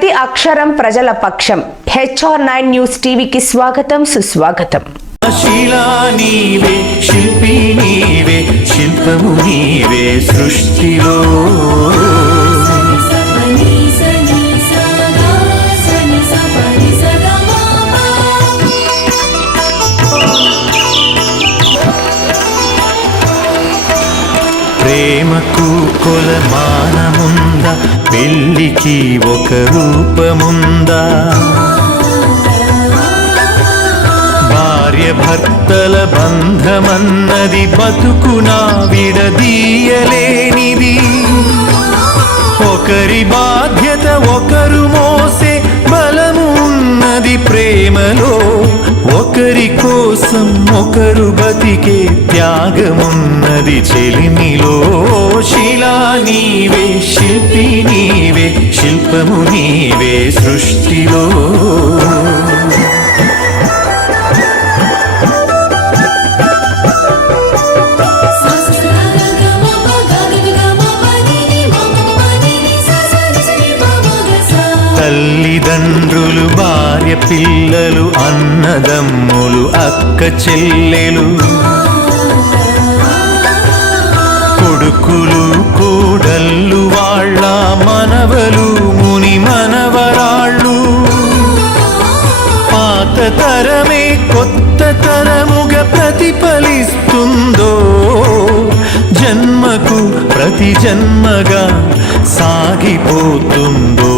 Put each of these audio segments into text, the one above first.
ప్రతి అక్షరం ప్రజల పక్షం. HR9 న్యూస్ టీవీకి స్వాగతం, సుస్వాగతం. శిలా నీవే, శిల్పి నీవే, శిల్పము నీవే సృష్టిలో. ప్రేమకు కొలమానముందా, పెళ్లికి ఒక రూపముందా? భార్య భర్తల బంధమన్నది బతుకునా విడదీయలేనిది. ఒకరి బాధ్యత ఒకరు మోసే బలము ఉన్నది ప్రేమలో. ఒకరి కోసం ఒకరు బతికే త్యాగమున్నది చెలిమిలో. శిలా నీవే, శిల్పి నీవే, శిల్పము నీవే సృష్టిలో. తల్లిదండ్రులు, భార్య పిల్లలు, అన్నదమ్ములు, అక్క చెల్లెలు, కొడుకులు కోడళ్ళు, వాళ్ళ మనవలు, ముని మనవరాళ్ళు. పాత తరమే కొత్త తరముగా ప్రతిఫలిస్తుందో, జన్మకు ప్రతి జన్మగా సాగిపోతుందో.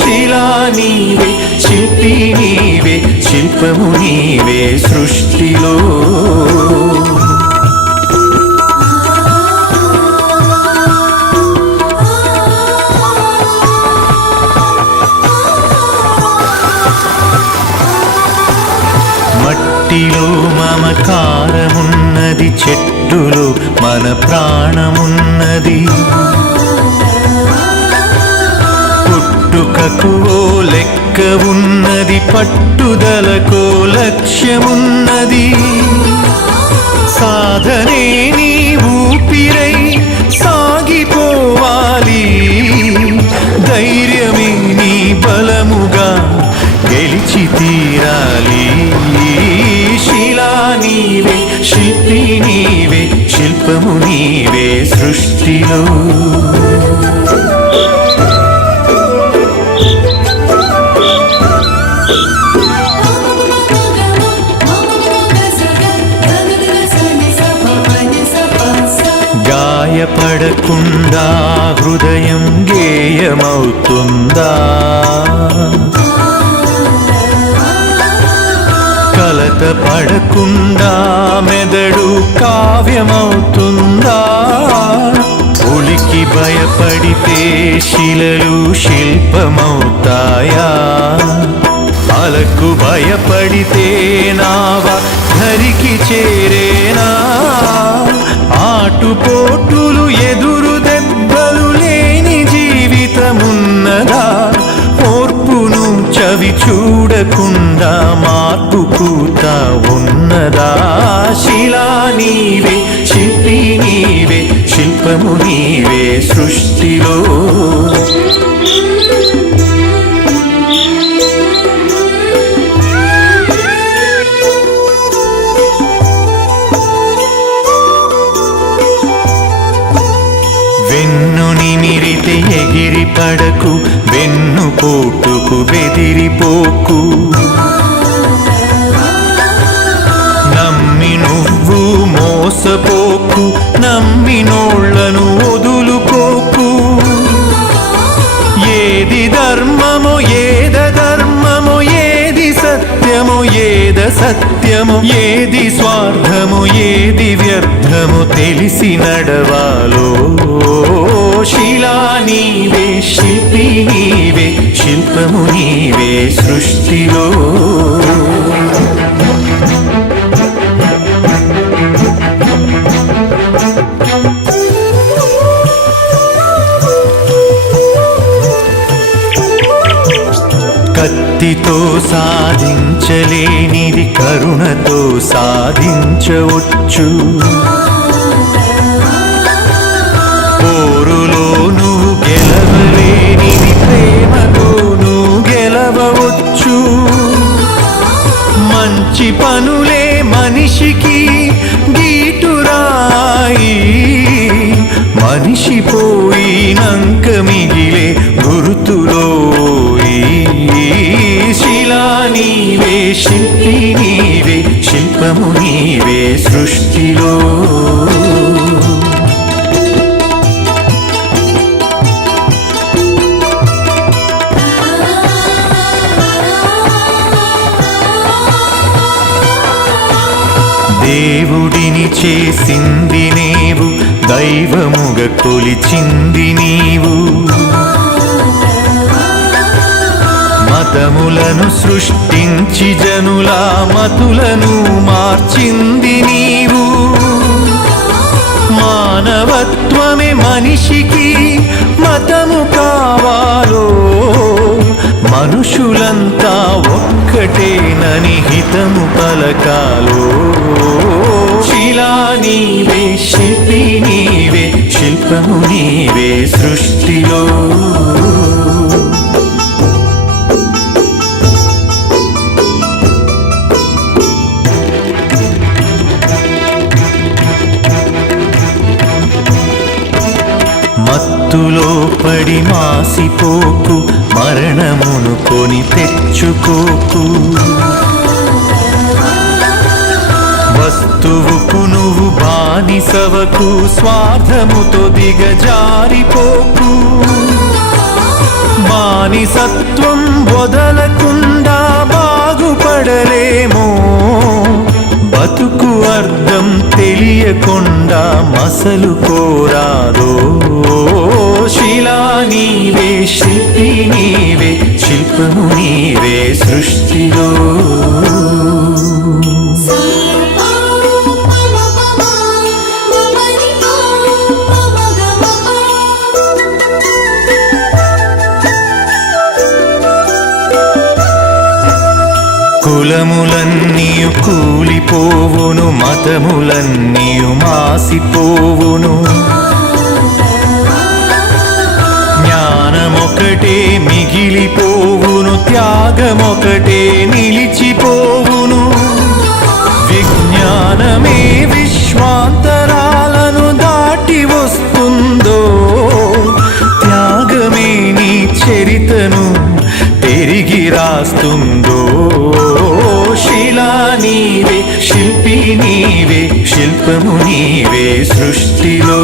శిలా నీవే, శిల్పి నీవే, శిల్పము నీవే సృష్టిలో. మట్టిలో మమకారమున్నది, చెట్టులో మన ప్రాణమున్నది. పుట్టుకకు ఓ లెక్క ఉన్నది, పట్టుదలకో లక్ష్యమున్నది. సాధనే నీ ఊపిరై సాగిపోవాలి, ధైర్యమే నీ బలముగా గెలిచి తీరాలి. శిలా నీవే, శిల్పి నీవే, శిల్పము నీవే సృష్టిలో. గాయపడకుండా హృదయం గేయమవుతుందా? కలత పడకుండా మెదడు కావ్యమవుతుందా? ఉలికి భయపడితే శిలలు శిల్పమవుతాయా? అలకు భయపడితే నావ ధరికి చేరేనా? ఆటుపోటులు ఎదురు దెబ్బలు లేని జీవితమున్నదా? ఓర్పును చవి చూడకుండా మార్పు పూత ఉన్నదా? శిలా నీవే, శిల్పి నీవే, శిల్పము నీవే సృష్టిలో. వెన్ను నిమిరితే ఎగిరి పడకు, వెన్ను పోటుకు బెదిరిపోకు. నమ్మి నువ్వు మోసపోకు, నమ్మినోళ్లను వదులుకోకు. ఏది ధర్మమో ఏదధర్మమో, ఏది సత్యమో ఏదసత్యమో, ఏది స్వార్థమో ఏది వ్యర్థమో తెలిసి నడవాలో. శిలా నీవే, శిల్పి నీవే, శిల్పము నీవే సృష్టిలో. కత్తితో సాధించలేనిది కరుణతో సాధించవచ్చు. పోరులో నువ్వు గెలవలేనిది ప్రేమ మంచి పనులే మనిషికి గీటురాయి, మనిషి పోయినంక మిగిలే గురుతులోయి. శిలా నీవే, శిల్పి నీవే, శిల్పము నీవే సృష్టిలో. దేవుడిని చేసింది నీవు, దైవముగా కొలిచింది నీవు. మతములను సృష్టించి జనుల మతులను మార్చింది నీవు. మానవత్వమే మనిషికి మతము కావాలో, మనుషులంతా ఒక్కటేనని హితము పలకాలో. శిలా నీవే, శిల్పి నీవే, శిల్పము నీవే సృష్టిలో. మత్తులో పడి మాసిపోకు, మరణమును కొని తెచ్చుకోకు. వస్తువుకు నువ్వు బానిసవకు, స్వార్థముతో దిగజారిపోకు. బానిసత్వం వదలకుండా బాగుపడలేమో, బతుకు అర్థం తెలియకుండా మసలు కోరాదో. శిలా నీవే, శిల్పి నీవే, శిల్పము నీవే సృష్టిలో. కులములన్నీయు కూలిపోవును, మతములన్నీయు మాసిపోవును. జ్ఞానమొకటే మిగిలిపోవును, త్యాగమొకటే నిలిచిపోవును. విజ్ఞానమే విశ్వాంతరాలను దాటి వస్తుందో, త్యాగమే నీ చరితను తిరిగి రాస్తుందో. శిలా నీవే, శిల్పి నీవే, శిల్పము నీవే సృష్టిలో.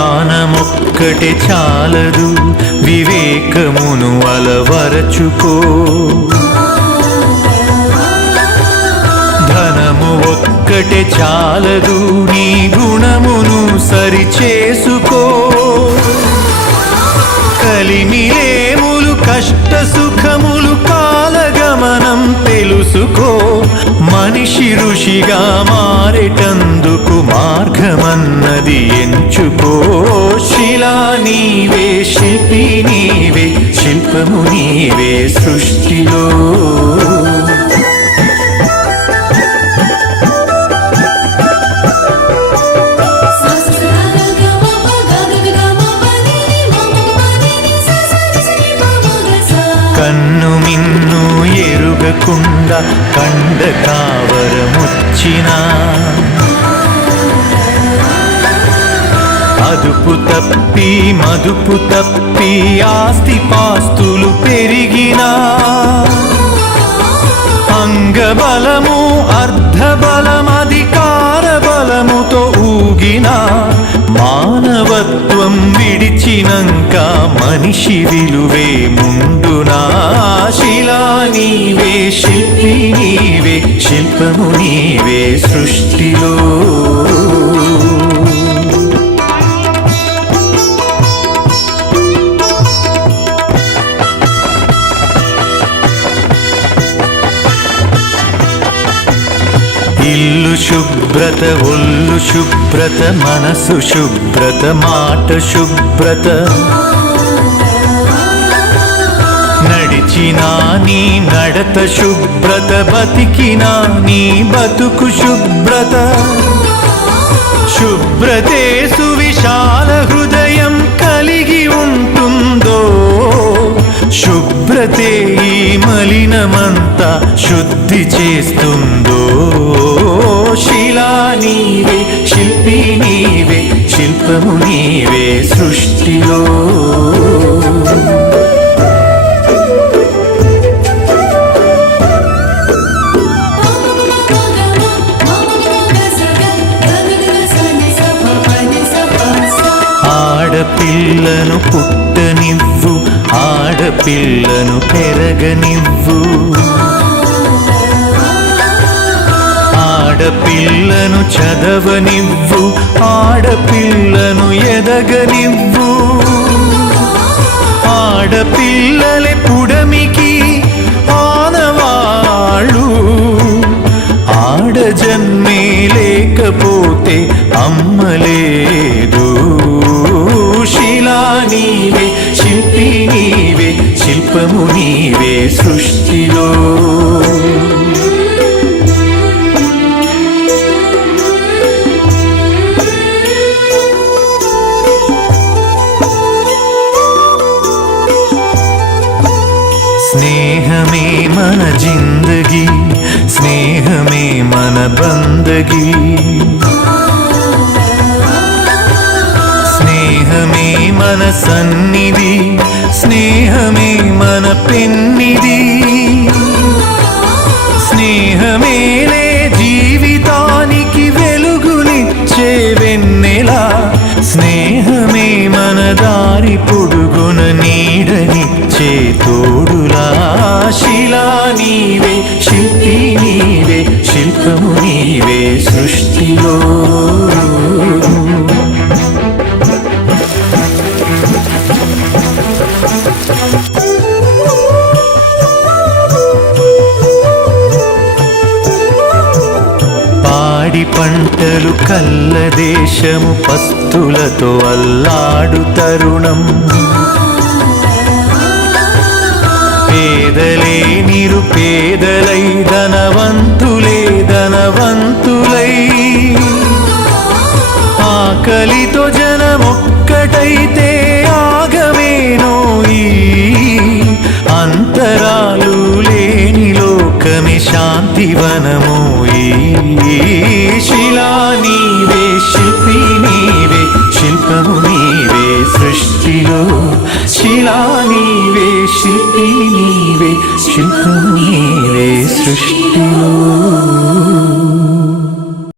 విజ్ఞానమొక్కటే చాలదు, వివేకమును అలవరచుకో. ధనము ఒక్కటే చాలదు, నీ గుణమును సరిచేసుకో. కలిమిలేములు కష్ట సుఖములు కాలగమనం తెలుసుకో. మనిషి ఋషిగా మారేటందుకు మార్గమన్నది ఎంచుకో. శిలా నీవే, శిల్పి నీవే, శిల్పము నీవే సృష్టిలో. కన్ను మిన్ను ఎరుగకుండా కండ కావరముచ్చినా, అదుపు తప్పి మదుపు తప్పి ఆస్తిపాస్తులు పెరిగినా, అంగబలము అర్ధబలం అధికార బలముతో ఊగినా, మానవత్వం విడిచినంక మనిషి విలువే ముందునా. శిలా నీవే, శిల్పి నీవే, శిల్పము నీవే సృష్టిలో. ఇల్లు శుభ్రత, ఒళ్ళు శుభ్రత, మనసు శుభ్రత, మాట శుభ్రత. నడిచి నడిచినా నీ నడత శుభ్రత, బతికినా నీ బతుకు శుభ్రత. శుభ్రతే సువిశాల హృదయం కలిగి ఉంటుందో, శుభ్రతే ఈ మలినమంతా శుద్ధి చేస్తుందో. శిలా నీవే, శిల్పి నీవే, శిల్పము నీవే సృష్టిలో. ఆడపిల్లను పుట్టనివ్వు, ఆడపిల్లను పెరగనివ్వు. ఆడపిల్లను చదవనివ్వు, ఆడపిల్లను ఎదగనివ్వు. ఆడపిల్లలే పుడమికి ఆనవాళ్ళు, ఆడజన్మే లేకపోతే అమ్మలేదు. శిలా నీవే, శిల్పి నీవే, శిల్పము నీవే సృష్టిలో. స్నేహమే మన జిందగీ, స్నేహమే మన బందగీ. స్నేహమే మన సన్నిధి, స్నేహమే మన పెన్నిధి. స్నేహమేలే జీవితానికి వెలుగునిచ్చే వెన్నెలా. స్నేహమే మన దారి పొడుగున నీడనిచ్చే తోడులా. శిలా నీవే, శిల్పి నీవే, శిల్పము నీవే సృష్టిలో. పాడి పంటలు కల్ల దేశము, పస్తులతో అల్లాడు తరుణం. పేదలే నిరుపేదలై, ధనవంతులే ధనవంతులై. ఆకలితో జనమొక్కటైతే ఆగమేనోయి. అంతరాలు లేని లోకమే శాంతివనమోయి. శిలా నీవే, శిల్పి నీవే, శిల్పము నీవే సృష్టిలో. శిలా నీవే, శిల్పి నీవే, శిల్పము నీవే సృష్టి.